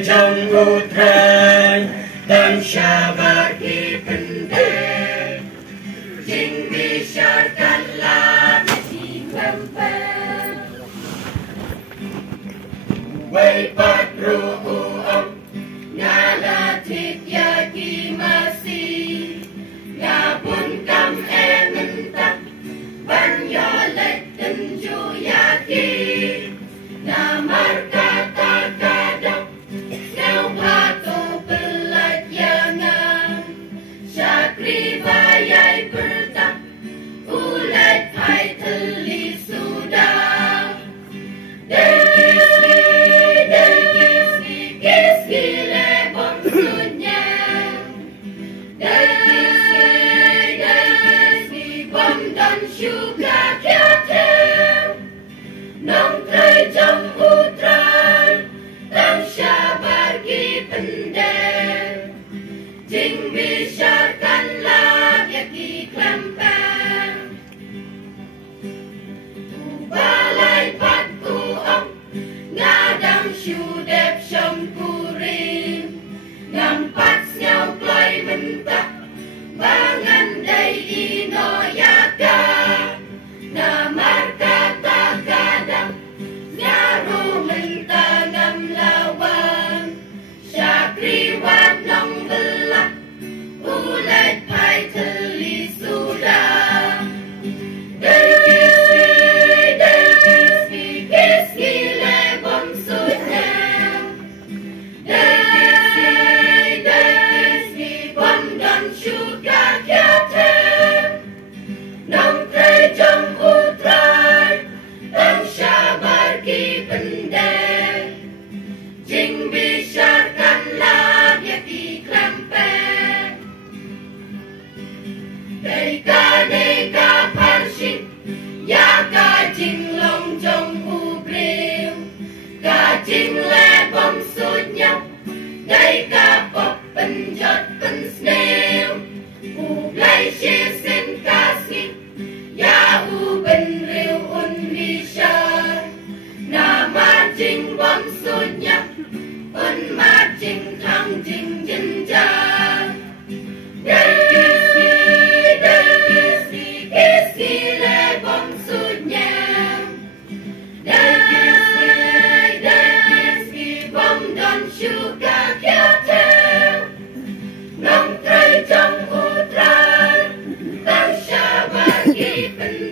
Trong utrai dan syabagi pendek Jingbishar kanlah di lempel Wei patru uam ngalatit yagi masih Ngabun kam mentak ban yolek tenju yagi Namar kata kadang Bayai bertak ulat hai teli sudah Kiski lebon sunya Kiski bom dan syuga kiatem Nong trai jom utrai Tang syabagi pendek Jingbishar kanlah yaki klempeng Balai patu om ngadang syudep syampurin Ngampat snyau kloi mentak Bangan day ino yaka Namar kata kadang Nyaru mentangam lawan Syakriwat nong belah Ulat pai teli sudah Kiski lebon sunyam Kiski bom dan syuga kiatem Nong trai jom utrai Tang syabagi pendek Jingbishar kanlah yaki klempeng Deka parsin ya kajing long jong ubril Kajing lebom sunyap Deka pop penjot pensnil Ublay syesen kasih Ya uben ril unbishar Nama jing bom sunyap Un marching thang jing jinjar Kiski lebon sunyam Kiski bom dan syuga kiatem Nong trai jong utrai Tang syabagi pendek